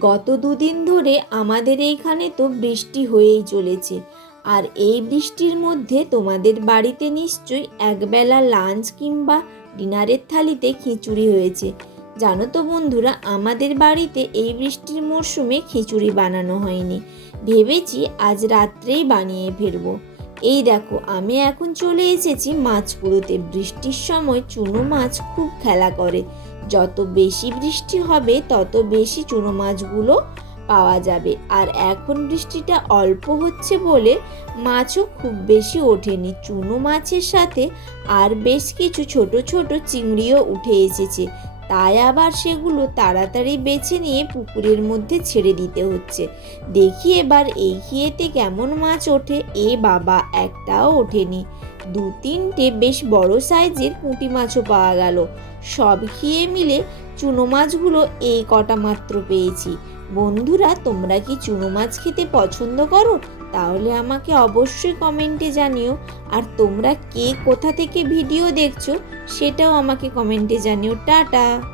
গত দুদিন ধরে আমাদের এইখানে তো বৃষ্টি হয়েই চলেছে। আর এই বৃষ্টির মধ্যে তোমাদের বাড়িতে নিশ্চয়ই একবেলা লাঞ্চ কিংবা ডিনারের থালিতে খিচুড়ি হয়েছে। জানো তো বন্ধুরা, আমাদের বাড়িতে এই বৃষ্টির মরশুমে খিচুড়ি বানানো হয়নি। ভেবেছি আজ রাত্রেই বানিয়ে ফেলবো। এই দেখো, আমি এখন চলে এসেছি মাছ কুড়োতে। বৃষ্টির সময় চুনো মাছ খুব খেলা করে। যত বেশি বৃষ্টি হবে তত বেশি চুনো মাছগুলো পাওয়া যাবে। আর এখন বৃষ্টিটা অল্প হচ্ছে বলে মাছও খুব বেশি ওঠেনি। চুনো মাছের সাথে আর বেশ কিছু ছোট ছোট চিংড়িও উঠে এসেছে। তাই আবার সেগুলো তাড়াতাড়ি বেছে নিয়ে পুকুরের মধ্যে ছেড়ে দিতে হচ্ছে। দেখি এবার এই খিয়েতে কেমন মাছ ওঠে। এ বাবা, একটাও ওঠেনি। দু তিনটে বেশ বড় সাইজের পুঁটি মাছও পাওয়া গেল। সব খিয়ে মিলে চুনো মাছগুলো এই কটা মাত্র পেয়েছি। বন্ধুরা, তোমরা কি চুনো মাছ খেতে পছন্দ করো? তাহলে আমাকে অবশ্যই কমেন্টে জানিও। আর তোমরা কে কোথা থেকে ভিডিও দেখছো সেটাও আমাকে কমেন্টে জানিও। টাটা।